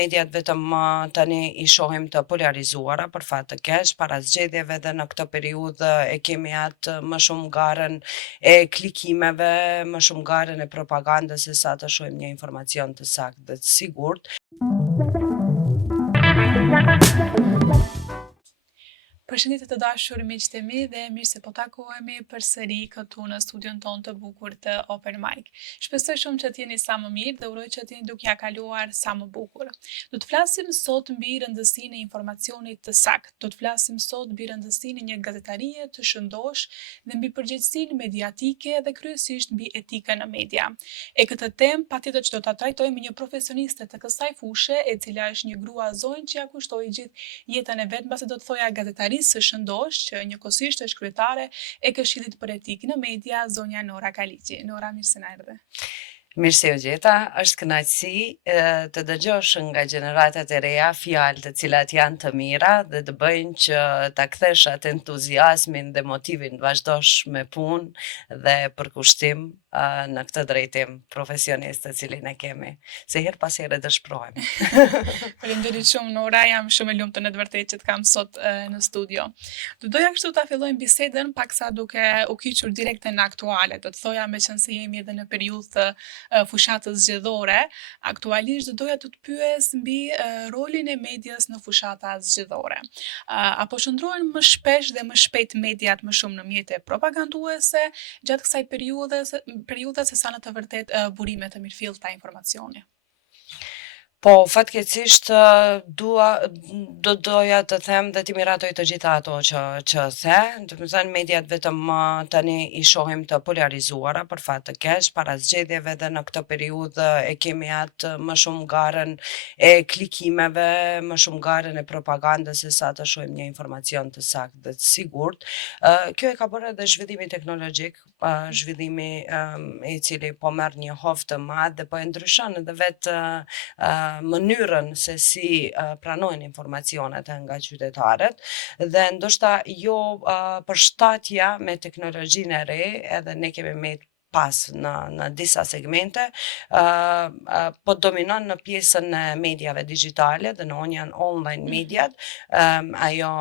mediat vetëm tani i shohim të polarizuara për fat të keq, para zgjedhjeve dhe në këtë periudhë e kemi atë më shumë garën e klikimeve, më shumë garën e propagandës se sa të shohim një informacion të saktë dhe të sigurt. Përshëndetje të dashur miqtë e mi dhe mirë se po takohemi përsëri këtu në studion tonë të bukur të Open Mic. Shpresoj shumë që t'jeni sa më mirë dhe uroj që t'jeni duke ja kaluar sa më bukur. Do të flasim sot mbi rëndësinë e informacionit të saktë. Do të flasim sot mbi rëndësinë e një gazetarie të shëndosh dhe mbi përgjegjësinë mediatike dhe kryesisht mbi etikën në media. E këtë temë patjetër që do ta trajtojmë me një profesioniste të kësaj fushë, e cila është një grua zonjë që ja kushtoi gjithë jetën e vet, mbase do të thoja gazetari së shëndosh, që njëkohësisht është kryetare e Këshillit për Etikë në Media, zonja Nora Kaliqi. Nora, mirë se na erdhe. Mirë se u gjeta, është kënaqësi të dëgjosh nga gjeneratat e reja fjalë të cilat janë të mira dhe të bëjnë që ta kthesh atë entuziazmin dhe motivin të vazhdosh me punë dhe përkushtim në këtë drejtim profesionist të cilin e kemi. Se herë pas here dëshpërohemi. Faleminderit shumë Nora, jam shumë e lumtur në të vërtetë që të kam sot në studio. Do doja kështu ta fillojmë bisedën paksa duke u kyçur direkt në aktuale. Do të thoja meqense jemi edhe në periudhë të fushatës zgjedhore, aktualisht do doja të pyes mbi rolin e medias në fushatat zgjedhore. Apo shndrohen më shpesh dhe më shpejt mediat më shumë në mjete propaganduese gjatë kësaj periudhe se sa në të vërtet burime të mirëfillta informacioni? Po, fatkeqësisht do doja të them dhe ti miratoj të gjitha ato që the, do të thënë mediat vetëm tani i shohim të polarizuara për fat të keq, para zgjedhjeve dhe në këtë periudhë e kemi atë më shumë garën e klikimeve, më shumë garën e propagandës se sa të shohim një informacion të saktë dhe të sigurt. Kjo e ka bërë edhe zhvillimi teknologjik, zhvillimi i cili po merr një hovë të madh dhe po e ndryshon edhe vetë mënyrën se si pranojnë informacionet nga qytetarët dhe ndoshta jo përshtatja me teknologjinë e re, edhe ne kemi me pas në disa segmente, po dominon në pjesën e mediave digjitale dhe në janë online mediat, ajo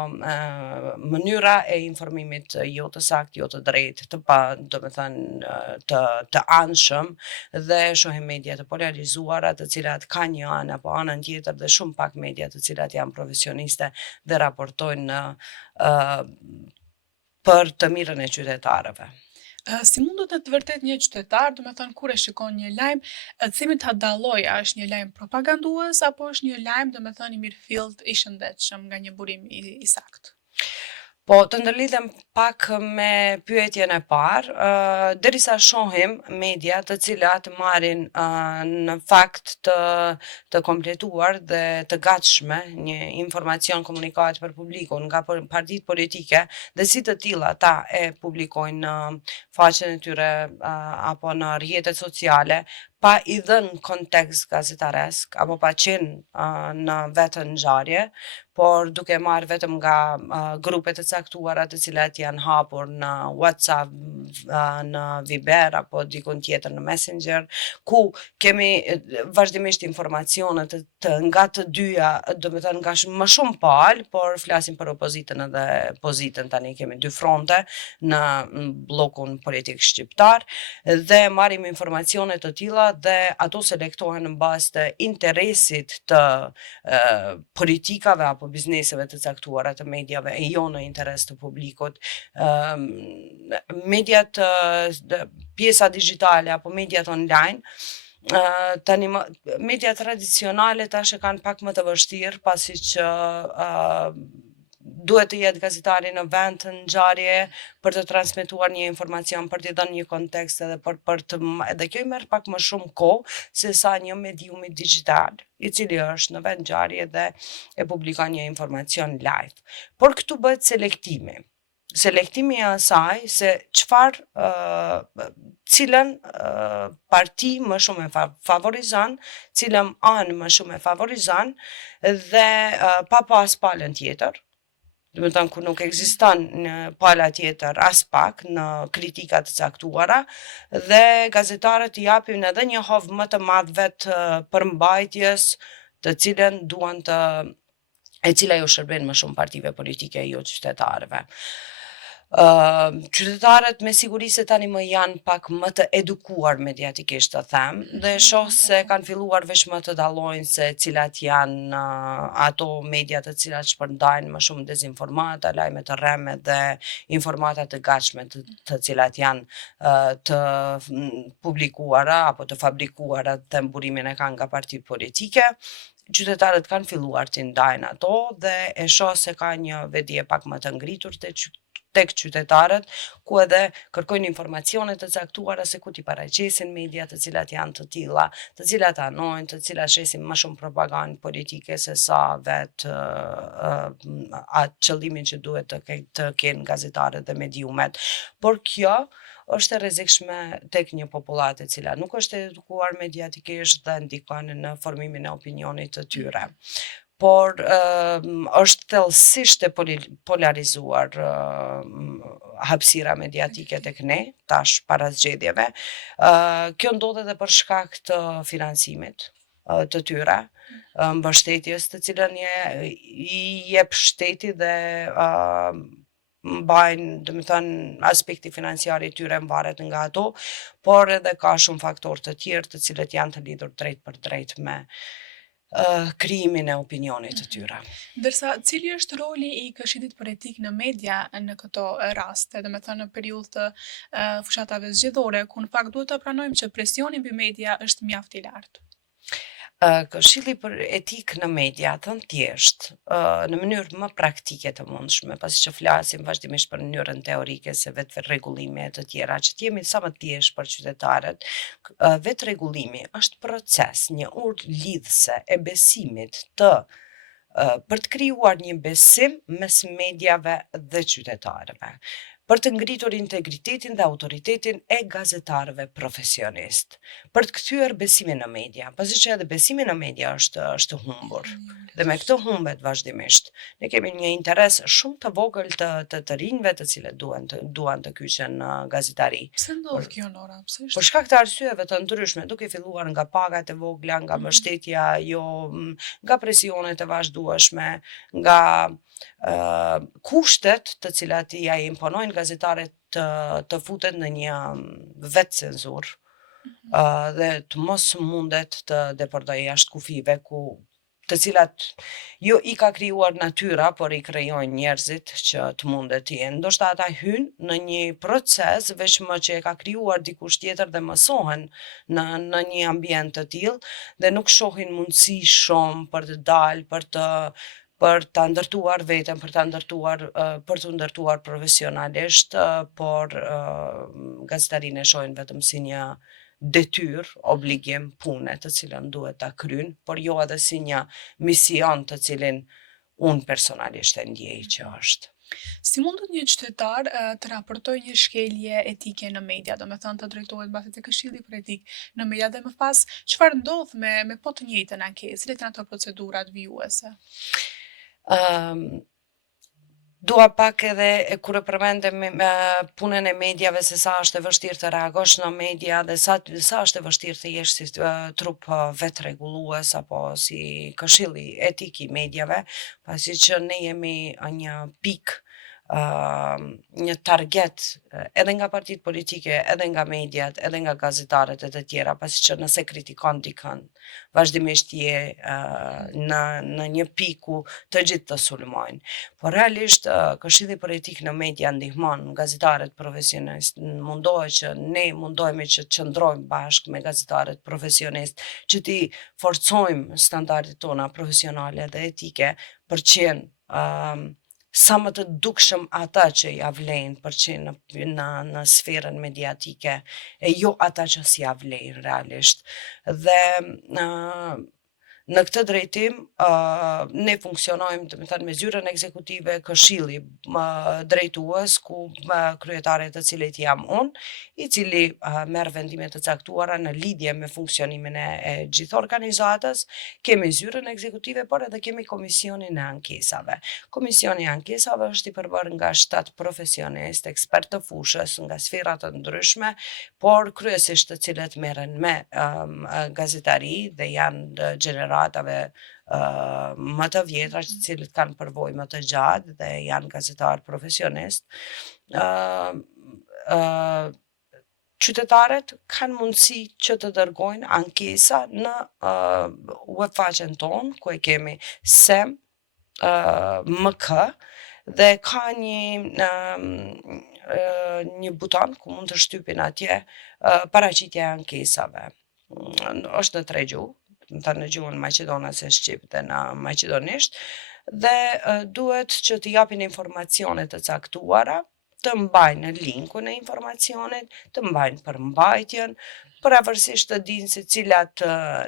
mënyra e informimit jo të saktë, jo të drejtë, të pa, do me thënë, të anshëm dhe shohim media të polarizuara të cilat ka një anë apo anën tjetër dhe shumë pak media të cilat janë profesioniste dhe raportojnë për të mirën e qytetarëve. Si mundot në të vërtet një qytetar, do me thënë kur e shikon një lajm, themi ta dalloj, a është një lajm propagandues apo është një lajm, do me thënë i mirëfillt, i shëndetshëm nga një burim i saktë? Po, të ndërlidhem pak me pyetjen e parë, derisa shohim media të cilat marrin në fakt të kompletuar dhe të gatshme një informacion komunikat për publikun nga partitë politike dhe si të tilla ta e publikojnë në faqen e tyre apo në rrjetet sociale, pa i dhënë kontekst gazetaresk apo pa qenë në vetën ngjarje, por duke marrë vetëm nga grupe të caktuara të cilat janë hapur në WhatsApp, në Viber apo dikun tjetër në Messenger, ku kemi vazhdimisht informacione nga të dyja, do me thënë nga më shumë palë, por flasim për opozitën edhe pozitën, tani kemi dy fronte në bllokun politik shqiptar dhe marrim informacione të tilla dhe ato selektohen në bazë të interesit të politikave apo bizneseve të caktuara të mediave e jo në interes të publikut. Mediat, pjesa digjitale apo mediat online, tani media tradicionale tash e kanë pak më të vështirë pasi që duhet të jetë gazetari në vend të ngjarje për të transmetuar një informacion, për të dhënë një kontekst edhe edhe kjo i merr pak më shumë kohë se sa një mediumi digital, i cili është në vend ngjarje dhe e publikon një informacion live. Por këtu bëhet selektimi. Selektimi e asaj se cilën parti më shumë e favorizon, cilën anë më shumë e favorizon dhe pa pas palën tjetër. Do të thënë ku nuk ekziston pala tjetër as pak në kritikat të caktuara dhe gazetarët i japin edhe një hovë më të madh vetë përmbajtjes të cilën duan e cila jo shërben më shumë partive politike, jo qytetarëve. Qytetarët me siguri se tani më janë pak më të edukuar mediatikisht të them, dhe shoh se kanë filluar veç më të dallojnë se cilat janë ato media të cilat shpërndajnë më shumë dezinformata, lajme të rreme dhe informata të gatshme të cilat janë të publikuara apo të fabrikuara, them burimin e kanë nga partitë politike. Qytetarët kanë filluar të ndajnë ato dhe e shoh se ka një vedije pak më të ngritur tek qytetarët, ku edhe kërkojnë informacione të caktuara se ku t'i paraqesin media të cilat janë të tilla, të cilat anojnë, të cilat shesin më shumë propagandë politike se sa vetë atë qëllimin që duhet të kenë gazetarët dhe mediumet. Por kjo është e rrezikshme tek një popullat e cila nuk është e edukuar mediatikisht dhe ndikon në formimin e opinionit të tyre. Por është thellësisht e polarizuar hapësira mediatike tek ne, tash para zgjedhjeve. Kjo ndodhet edhe për shkak të financimit të tyre, mbështetjes të cilën i jep shteti dhe mbajnë, do të thënë, aspekti financiar i tyre mvaret nga ato, por edhe ka shumë faktorë të tjerë të cilët janë të lidhur drejt për drejt me krijimin e opinionit të tyre. Ndërsa, cili është roli i Këshillit për Etik në media në këto raste, do të thënë në periudhë të fushatave zgjedhore, ku në fakt duhet ta pranojmë që presioni mbi media është mjaft i lartë? Këshilli për etik në media, thënë thjesht, në mënyrë më praktike të mundshme, pasi që flasim vazhdimisht për mënyrën teorike se vetë rregullime e të tjera, që t'jemi sa më thjesht për qytetarët, vetë rregullimi është proces, një urë lidhse e besimit për të krijuar një besim mes mediave dhe qytetarëve, për të ngritur integritetin dhe autoritetin e gazetarëve profesionist, për të kthyer besimin në media, pasi që edhe besimi në media është humbur. Dhe me këtë humbet vazhdimisht. Ne kemi një interes shumë të vogël të rinjve të cilët duan të kyçen në gazetari. Pse ndodh kjo, Nora? Pse Për shkak të arsyeve të ndryshme, duke filluar nga pagat e vogla, nga mbështetja nga presionet e vazhdueshme, nga kushtet të cilat ja imponojnë gazetarit të futet në një vetë cenzur dhe të mos mundet të depërtojë jashtë kufive të cilat jo i ka krijuar natyra, por i krijojnë njerëzit që të mundet të jenë. Ndoshta ata hynë në një proces veç më që e ka krijuar dikush tjetër dhe mësohen në një ambient të tillë dhe nuk shohin mundësi shumë për të dalë, për ta ndërtuar veten, për të ndërtuar profesionalisht, por gazetarinë e shohin vetëm si një detyrë, obligim, pune të cilën duhet ta kryjnë, por jo edhe si një mision të cilin unë personalisht e ndjej që është. Si mundet një qytetar të raportojë një shkelje etike në media, domethënë të drejtohet mbasi te Këshilli për Etik në media dhe më pas çfarë ndodh me po të njëjtën ankesë, cilat janë ato procedurat vijuese? Dua pak edhe kur e përmendem punën e mediave se sa është e vështirë të reagosh në media dhe sa është e vështirë të jesh si trup vetë rregullues apo si këshilli etik i mediave, pasi që ne jemi një pikë, një target edhe nga partitë politike, edhe nga mediat, edhe nga gazetarët e të tjera, pasi që nëse kritikon dikën, vazhdimisht je në një pikë ku të gjithë të sulmojnë. Por realisht Këshilli për Etik në media ndihmon gazetarët profesionist, mundohemi që të qëndrojmë bashkë me gazetarët profesionist, që ti forcojmë standardet tona profesionale dhe etike për qenë sa më të dukshëm ata që ja vlejnë për qenë në sferën mediatike, e jo ata që si ja vlejnë realisht. Dhe në këtë drejtim, ne funksionojmë, do të thënë, me zyrën ekzekutive, këshilli drejtues, ku kryetare të cilit jam unë, i cili merr vendime të caktuara në lidhje me funksionimin e gjithë organizatës. Kemi zyrën ekzekutive, por edhe kemi komisionin e ankesave. Komisioni i ankesave është i përbërë nga 7 profesionistë, ekspertë të fushës, nga sfera të ndryshme, por kryesisht të cilët merren me gazetari dhe janë general ligjëratave më të vjetra, të cilët kanë përvojë më të gjatë dhe janë gazetarë profesionist. Qytetarët kanë mundësi që të dërgojnë ankesa në webfaqen tonë, ku e kemi SEM MK, dhe ka një buton ku mund të shtypin atje paraqitja e ankesave. Është në 3 gjuhë, do të thënë në gjuhën maqedonase, shqip dhe në maqedonisht, dhe duhet që të japin informacione të caktuara, të mbajnë linkun e informacionit, të mbajnë përmbajtjen, pavarësisht të dinë se cilat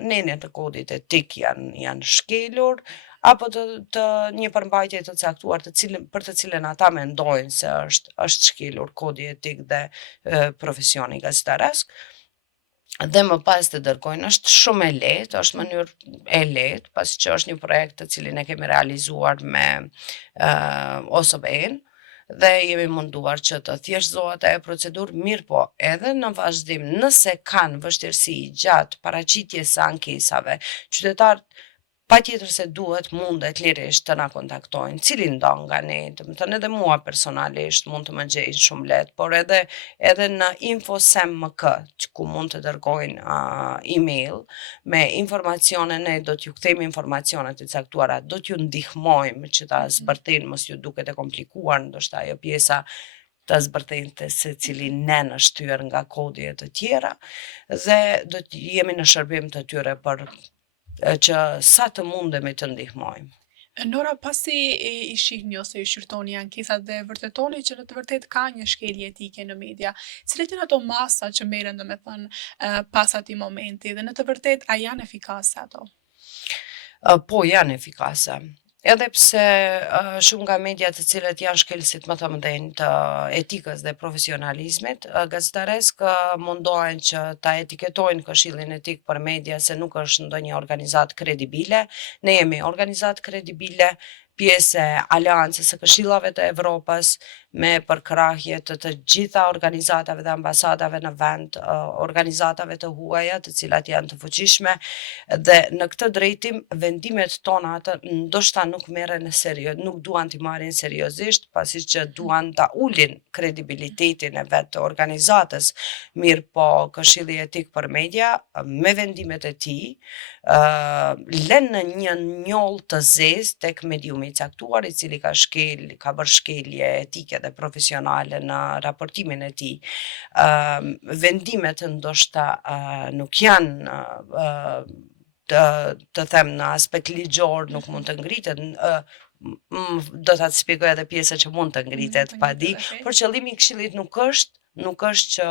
nenët të kodit etik janë shkelur, apo të një përmbajtje të caktuar për të cilën ata mendojnë se është shkelur kodi etik dhe profesioni gazetaresk, dhe më pas të dërgojnë. Është shumë e lehtë, është mënyrë e lehtë, pasi që është një projekt të cilin e kemi realizuar me OSB-n, dhe jemi munduar që të thjeshtëzohet ajo procedurë, mirë po, edhe në vazhdim, nëse kanë vështirësi gjatë paraqitjes së ankesave, qytetarët patjetër se duhet mundet lirisht të na kontaktojnë, cilin do nga ne, do të thënë edhe mua personalisht mund të më gjejnë shumë lehtë, por edhe në info.sem.mk, ku mund të dërgojnë email me informacione, ne do t'ju kthejmë informacionet e caktuara, do t'ju ndihmojmë që ta zbërthejnë, mos ju duket e komplikuar, ndoshta ajo pjesa të zbërthejnë se cili nen është shtyr nga kodi e të tjera, dhe do jemi në shërbim të tyre për që sa të mundemi të ndihmojmë. Nora, pasi i shihni ose i shqyrtoni ankesat dhe vërtetoni që në të vërtet ka një shkelje etike në media, cilat janë ato masa që merren, domethënë, pas atij momenti, dhe në të vërtet a janë efikase ato? Po, janë efikase. Edhe pse shumë nga mediat të cilët janë shkelësit më të mëdhenj të etikës dhe profesionalizmit, gazetaresk mundohen që ta etiketojnë Këshillin Etik për Media se nuk është ndonjë organizatë kredibile. Ne jemi organizatë kredibile, pjesë e Aleancës së Këshillave të Evropës, me përkrahje të gjitha organizatave dhe ambasadave në vend, organizatave të huaja, të cilat janë të fuqishme, dhe në këtë drejtim vendimet tona ndoshta nuk merren nuk duan t'i marrin seriozisht, pasi që duan ta ulin kredibilitetin e vet të organizatës. Mirë po, Këshilli Etik për Media me vendimet e tij lënë një njoll të zezë tek mediumi i caktuar, i cili ka bërë shkelje etike dhe profesionale në raportimin e tij. Vendimet ndoshta nuk janë të them në aspekt ligjor, nuk mund të ngritet, do ta shpjegoj edhe pjesën që mund të ngritet pa di, por qëllimi i Këshillit nuk është që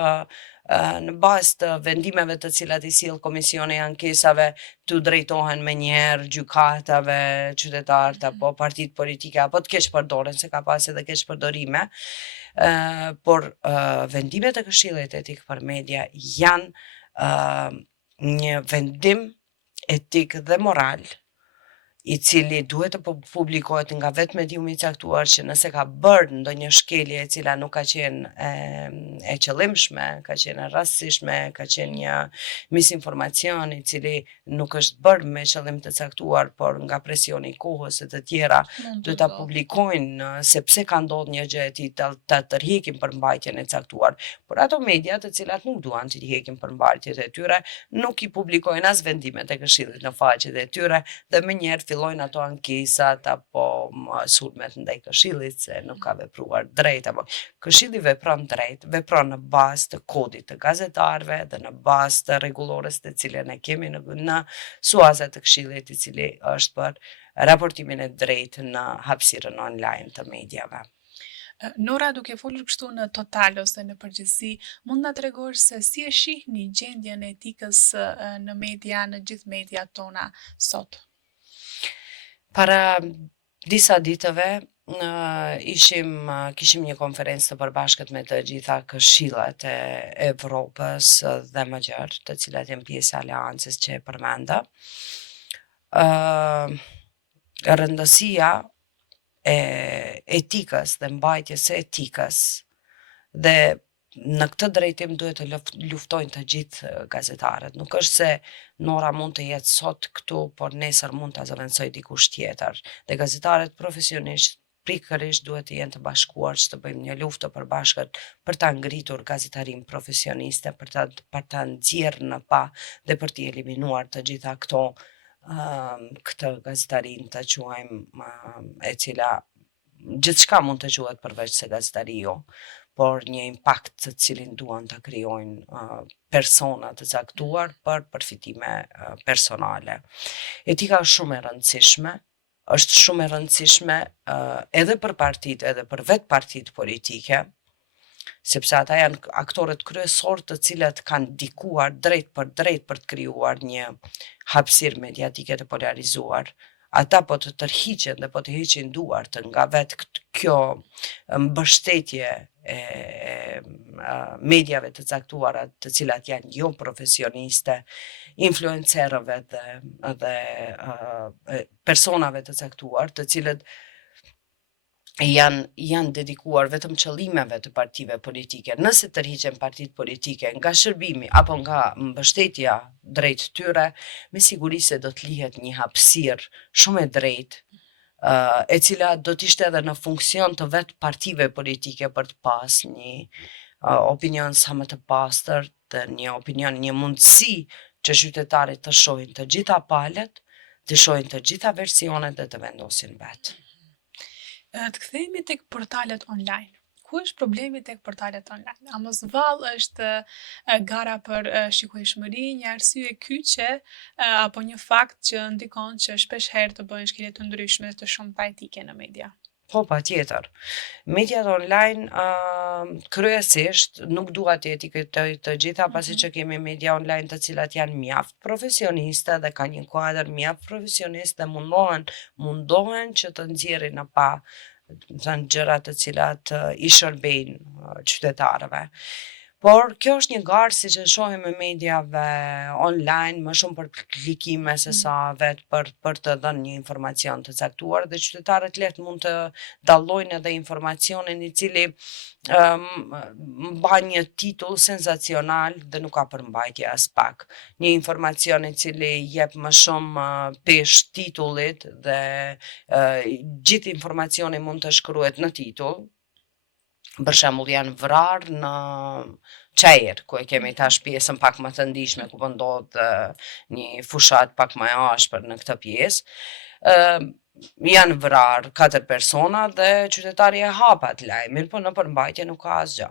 në bazë të vendimeve të cilat i sill Komisioni i Ankesave të drejtohen menjëherë gjykatave, qytetarët apo partitë politike, apo të keq përdoren, se ka pas edhe keq përdorime, por vendimet e Këshillit Etik për Media janë një vendim etik dhe moral, i cili duhet të publikohet nga vetë mediumi i caktuar, që nëse ka bërë ndonjë shkelje e cila nuk ka qenë e qëllimshme, ka qenë e rastësishme, ka qenë një misinformacion i cili nuk është bërë me qëllim të caktuar, por nga presioni i kohës e të tjera, duhet ta publikojnë sepse ka ndodhur një gjë e tillë, ta tërheqin përmbajtjen e caktuar. Por ato media të cilat nuk duan të tërheqin përmbajtjet e tyre, nuk i publikojnë as vendimet e Këshillit në faqet e tyre, dhe menjëherë fillojnë ato ankesat apo sulmet ndaj Këshillit se nuk ka vepruar drejt, apo Këshilli vepron drejt, vepron në bazë të kodit të gazetarëve dhe në bazë të rregullores të cilën e kemi në suazat të Këshillit, i cili është për raportimin e drejtë në hapësirën online të mediave. Nora, duke folur kështu në total ose në përgjithësi, mund na tregosh se si e shihni gjendjen e etikës në media, në gjithë mediat tona sot? Para disa ditëve kishim një konferencë të përbashkët me të gjitha këshillat e Evropës dhe më gjerë, të cilat janë pjesë e aleancës që e përmenda. Rëndësia e etikës dhe mbajtjes së etikës dhe në këtë drejtim duhet të luftojnë të gjithë gazetarët. Nuk është se Nora mund të jetë sot këtu, por nesër mund të zëvendësoj dikush tjetër. Dhe gazetarët profesionisht pikërisht duhet të jenë të bashkuar që të bëjmë një luftë të përbashkët për ta ngritur gazetarin profesioniste, për ta nxjerrë në pa dhe për t'i eliminuar të gjitha këtë gazetarin të quajmë e cila gjithçka mund të quhet përveç se gazetari jo, por një impakt të cilin duan të krijojnë persona të caktuar për përfitime personale. Etika është shumë e rëndësishme, është shumë e rëndësishme edhe për partitë, edhe për vetë partitë politike, sepse ata janë aktorët kryesor të cilët kanë ndikuar drejt për të krijuar një hapësirë mediatike të polarizuar. Ata po të tërhiqen dhe po të hiqin duart nga vetë kjo mbështetje e mediave të caktuara të cilat janë jo profesioniste, influencerëve dhe personave të caktuar të cilët janë dedikuar vetëm qëllimeve të partive politike. Nëse tërhiqen partitë politike nga shërbimi apo nga mbështetja drejt tyre, me siguri se do të lihet një hapësirë shumë e drejtë, e cila do t'ishte edhe në funksion të vetë partive politike për të pas një opinion sa më të pastër, një mundësi që qytetarit të shohin të gjitha palët, të shohin të gjitha versionet dhe të vendosin vetë. Të kthehemi tek portalet online. Ku është problemi tek portalet online? A mos vallë është gara për shikueshmëri, një arsye kyçe apo një fakt që ndikon që shpesh herë të bëhen shkelje të ndryshme të shumta etike në media? Po, patjetër. Mediat online kryesisht nuk dua të etiketoj të gjitha, pasi që kemi media online të cilat janë mjaft profesioniste dhe ka një kuadër mjaft profesionist dhe mundohen që të nxjerrin në pa gjëra të cilat i shërbejnë qytetarëve. Por kjo është një garë, siç e shohim me mediave online, më shumë për klikime se sa vetë për të dhënë një informacion të caktuar, dhe qytetarët lehtë mund të dallojnë edhe informacionin i cili mban një titull senzacional dhe nuk ka përmbajtje as pak. Një informacion i cili jep më shumë peshë titullit dhe gjithë informacioni mund të shkruhet në titull. Për shembull, janë vrarë në Çajër, ku e kemi tash pjesën pak më të ndihshme, ku po ndodh një fushat pak më e ashpër në këtë pjesë. Janë vrarë 4 persona dhe qytetari e hap atë lajm, mirë po në përmbajtje nuk ka asgjë.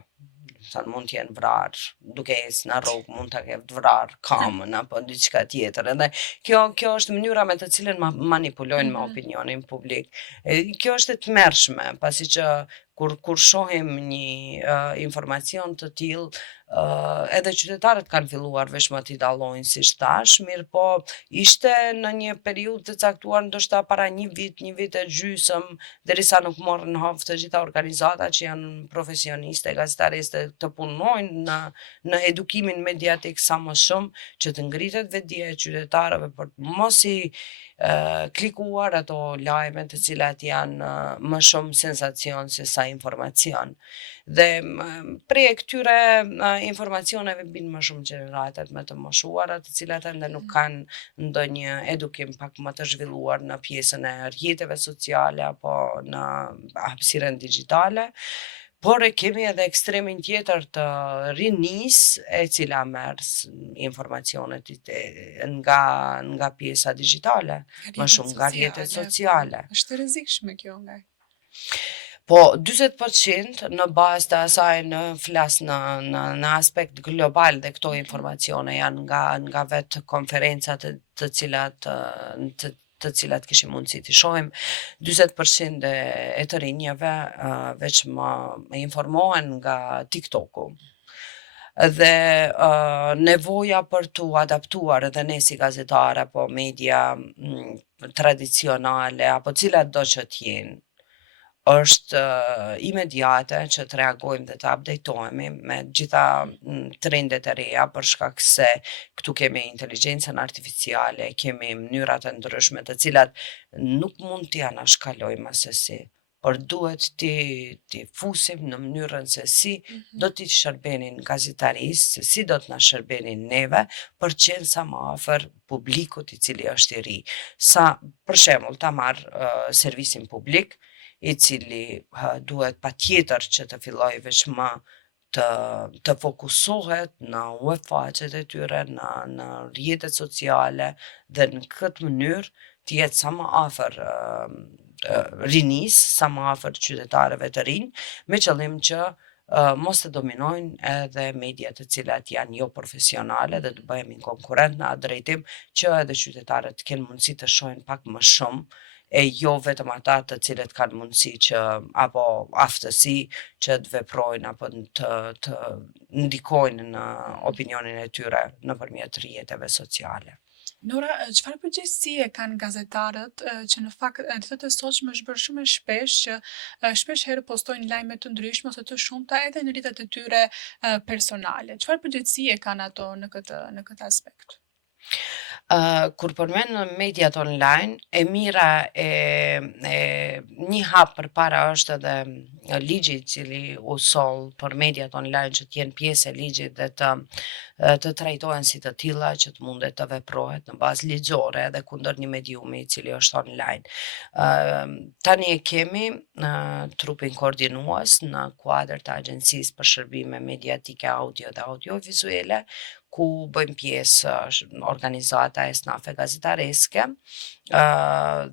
Sa mund të jenë vrarë duke ecë në rrugë, mund ta ketë vrarë kamën apo diçka tjetër. Edhe kjo është mënyra me të cilën manipulojnë me opinionin publik. Kjo është e tmerrshme, pasi që kur shohim një informacion të tillë, edhe qytetarët kanë filluar veç më t'i dallojnë siç thash, mirë po ishte në një periudhë të caktuar, ndoshta para një vit e gjysmë, derisa nuk morën hovë të gjitha organizatat që janë profesioniste, gazetariste të punojnë në edukimin mediatik sa më shumë, që të ngritet vetdia e qytetarëve për mos i klikuar ato lajme të cilat janë më shumë sensacion se sa informacion. Dhe prej këtyre informacioneve bin më shumë gjeneratat më të moshuara, të cilat ende nuk kanë ndonjë edukim pak më të zhvilluar në pjesën e rrjeteve sociale apo në hapësirën digjitale. Por e kemi edhe ekstremin tjetër të rinisë, e cila merr informacionet nga pjesa digjitale, më shumë nga rrjetet sociale. Është e rrezikshme kjo nga. Po 40% në bazë të asaj flas në aspekt global, dhe këto informacione janë nga vetë konferencat të cilat kishim mundësi t'i shohim. 40% e të rinjeve veç më informohen nga TikToku. Dhe nevoja për t'u adaptuar edhe ne si gazetar apo media tradicionale apo cilat do që t'jenë, është imediate që të reagojmë dhe të updatehemi me gjitha trendet e reja, për shkak se këtu kemi inteligjencën artificiale, kemi mënyra të ndryshme të cilat nuk mund t'ja na shkalojmë asesi. por duhet ti fusim në mënyrën se si do t'i shërbenin gazetarisë, se si do t'na shërbenin neve, për qenë sa më afër publikut i cili është i ri. Për shembull, ta marr servisin publik, i cili duhet patjetër që të fillojë veç më të fokusohet në webfaqet e tyre, në rrjetet sociale dhe në këtë mënyrë të jetë sa më afër rinisë, sa më afër qytetarëve të rinj, me qëllim që mos të dominojnë edhe mediat të cilat janë jo profesionale dhe të bëhemi konkurrent në atë drejtim që edhe qytetarët të kenë mundësi të shohin pak më shumë e jo vetëm ata të cilët kanë mundësi që apo aftësi që të veprojnë apo të ndikojnë në opinionin e tyre nëpërmjet rrjeteve sociale. Nora, çfarë përgjegjësie kanë gazetarët që në fakt në ditët e sotshme është bërë shumë e shpesh që shpesh herë postojnë lajme të ndryshme ose të shumta edhe në rrjetet e tyre personale. Çfarë përgjegjësie kanë ato në këtë aspekt? Kur përmend në mediat online, e mira një hap përpara është edhe ligji i cili u soll për mediat online që të jenë pjesë e ligjit dhe të trajtohen si të tilla që të mundet të veprohet në bazë ligjore edhe kundër një mediumi i cili është online. Tani e kemi trupin koordinues në kuadër të Agjencisë për Shërbime Mediatike Audio dhe Audiovizuele, ku bëjmë pjesë organizata e snafe gazetareske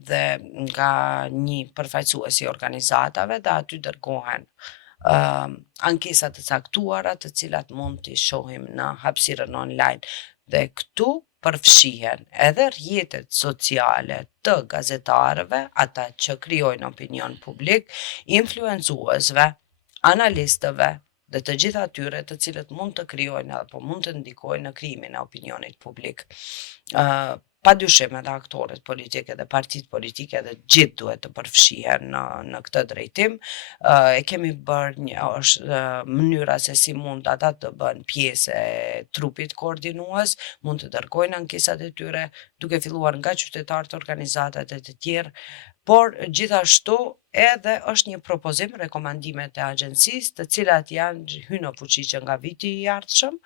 dhe nga një përfaqësues i organizatave dhe aty dërgohen ankesa të caktuara të cilat mund t'i shohim në hapësirën online. Dhe këtu përfshihen edhe rrjetet sociale të gazetarëve, ata që krijojnë opinion publik, influencuesve, analistëve, dhe të gjitha atyre të cilët mund të krijojnë apo mund të ndikojnë në krijimin e opinionit publik. Padyshim edhe aktorët politike dhe partitë politike dhe gjithë duhet të përfshihen në këtë drejtim. E kemi bërë është mënyra se si mund ata të bënë pjesë e trupit koordinues, mund të dërgojnë ankesat e tyre, duke filluar nga qytetarët, organizatat e të tjerë, por gjithashtu edhe është një propozim, rekomandimet e agjencisë, të cilat janë hynë në fuqi që nga viti i ardhshëm,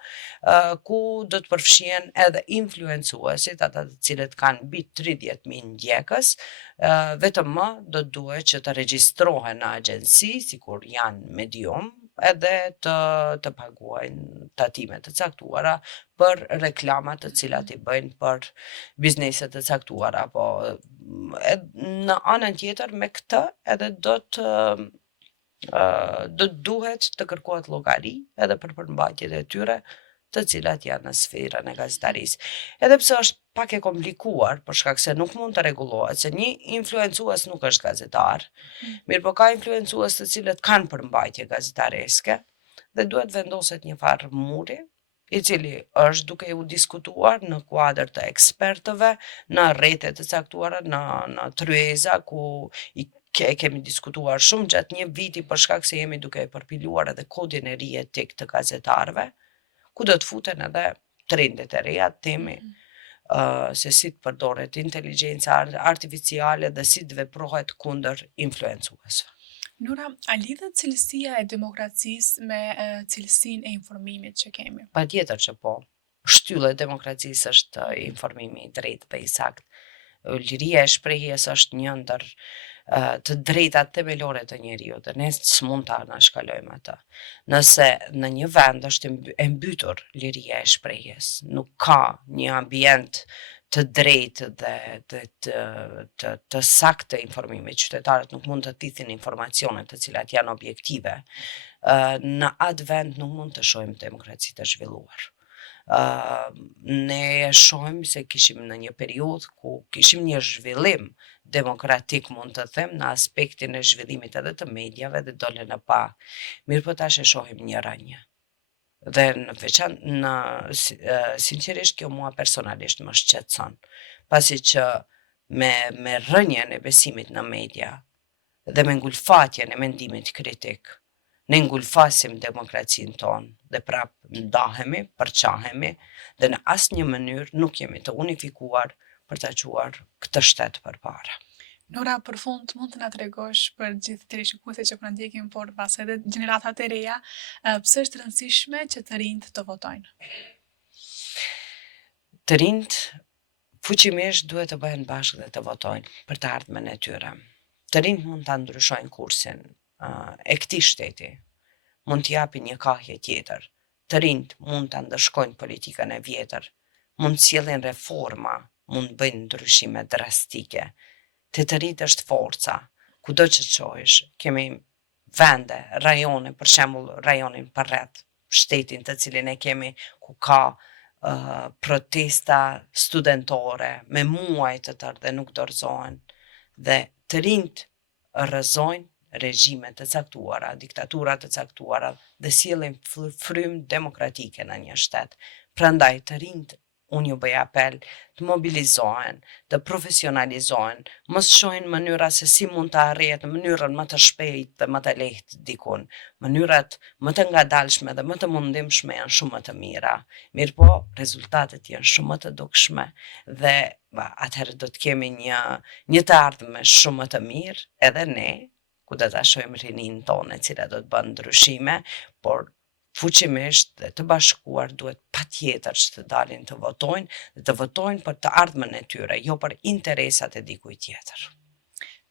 ku do të përfshihen edhe influencuesit, ata të cilët kanë mbi 30.000 ndjekës, vetëm më do duhet që të regjistrohen në agjenci, sikur janë medium, edhe të paguajnë tatime të caktuara për reklamat të cilat i bëjnë për bizneset të caktuara, po në anën tjetër me këtë edhe do duhet të kërkohet llogari edhe për përmbajtjet e tyre të cilat janë në sferën e gazetarisë. Edhe pse është pak e komplikuar, për shkak se nuk mund të rregullohet, se një influencues nuk është gazetar, mirë po ka influencues të cilët kanë përmbajtje gazetareske dhe duhet vendoset një farë muri, i cili është duke u diskutuar në kuadër të ekspertëve, në rrjete të caktuara, në tryeza ku kemi diskutuar shumë gjatë një viti për shkak se jemi duke e përpiluar edhe kodin e ri etik të gazetarëve, ku do të futen edhe trendet e reja, temi se si të përdoret inteligjenca artificiale dhe si të veprohet kundër influencuesve. Nora, a lidhet cilësia e demokracisë me cilësinë e informimit që kemi? Patjetër që po. Shtylla e demokracisë është informimi i drejtë dhe i saktë. Liria e shprehjes është një ndër të drejtat themelore të njeriut dhe ne s'mund ta anashkalojmë atë. Nëse në një vend është e mbytur liria e shprehjes, nuk ka një ambient të drejtë dhe të saktë të informimit, qytetarët nuk mund të thithin informacione të cilat janë objektive, në atë vend nuk mund të shohim demokraci të zhvilluar. Ne e shohim se kishim në një periudhë ku kishim një zhvillim demokratik, mund të them, në aspektin e zhvillimit edhe të mediave dhe dole në pa. Mirë po tash e shohim një rënje. Dhe në veçantë sinqerisht kjo mua personalisht më shqetëson, pasi që me rënjen e besimit në media dhe me ngulfatjen e mendimit kritik, ne ngulfasim demokracinë tonë dhe prap ndahemi, përqahemi dhe në asnjë mënyrë nuk jemi të unifikuar për ta quar këtë shtet përpara. Nora, për fund, mund të na tregosh për gjithë teleshikuesit që po na ndjekin, por pas edhe gjeneratat e reja, pse është rëndësishme që të rinjt të votojnë? Të rinjt fuqimisht duhet të bëhen bashkë dhe të votojnë për të ardhmen e tyre. Të rinjt mund ta ndryshojnë kursin e këtij shteti, mund t'i japin një kahje tjetër. Të rinjt mund ta ndëshkojnë politikën e vjetër, mund të sjellin reforma, mund bëjnë ndryshime drastike. Të rinjt është forca, kudo që të shohësh, kemi vende, rajone, për shembull rajonin përreth shtetin të cilin e kemi ku ka protesta studentore me muaj të tërë dhe nuk dorëzohen. Dhe të rinjt rrëzojnë regjime të caktuara, diktatura të caktuara dhe sjellin frymë demokratike në një shtet. Prandaj të rinjt unë ju bëj apel të mobilizohen, të profesionalizohen, mos shohin mënyra se si mund të arrihet në mënyrën më të shpejtë dhe më të lehtë dikun. Mënyrat më të ngadalshme dhe më të mundimshme janë shumë më të mira. Mirëpo, rezultatet janë shumë më të dukshme dhe atëherë do të kemi një të ardhme shumë më të mirë, edhe ne, ku do ta shohim rinin tonë, e cila do të bën ndryshime, por fuqimisht dhe të bashkuar duhet patjetër që të dalin të votojnë dhe të votojnë për të ardhmen e tyre, jo për interesat e dikujt tjetër.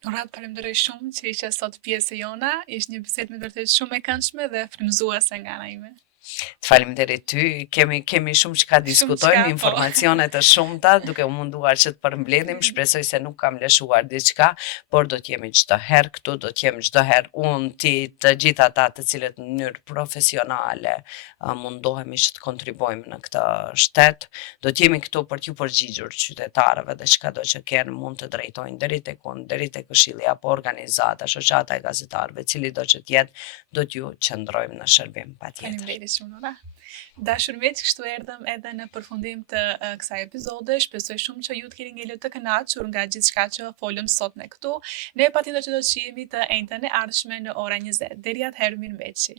Nora, falenderoj shumë që ishe sot pjesë e jona, ishte një bisedë me vërtet shumë e këndshme dhe frymëzuese nga ana ime. Të faleminderit ty, kemi shumë që ka diskutojmë, po. informacione të shumta, duke u munduar që të përmbledhim, shpresoj se nuk kam lëshuar diçka, por do t'jemi çdo herë këtu, do t'jemi çdo herë unë, ti, të gjithë ata të cilët në mënyrë profesionale mundohemi që të kontribuojmë në këtë shtet, do t'jemi këtu për t'ju përgjigjur qytetarëve dhe çkado që kenë mund të drejtojnë deri tek unë, deri tek Këshilli apo organizata, shoqata e gazetarëve, cili do që t'jetë, do t'ju qëndrojmë në shërbim patjetër. Faleminderit shumë, Nora. Dashur miq, kështu erdhëm edhe në përfundim të kësaj epizode. Shpresoj shumë që ju të keni ngelur të kënaqur nga gjithçka që folëm sot ne këtu. Ne patjetër që do të shihemi të njëjtën e ardhshme në ora 20. Deri atëherë, mirëmbëjtje.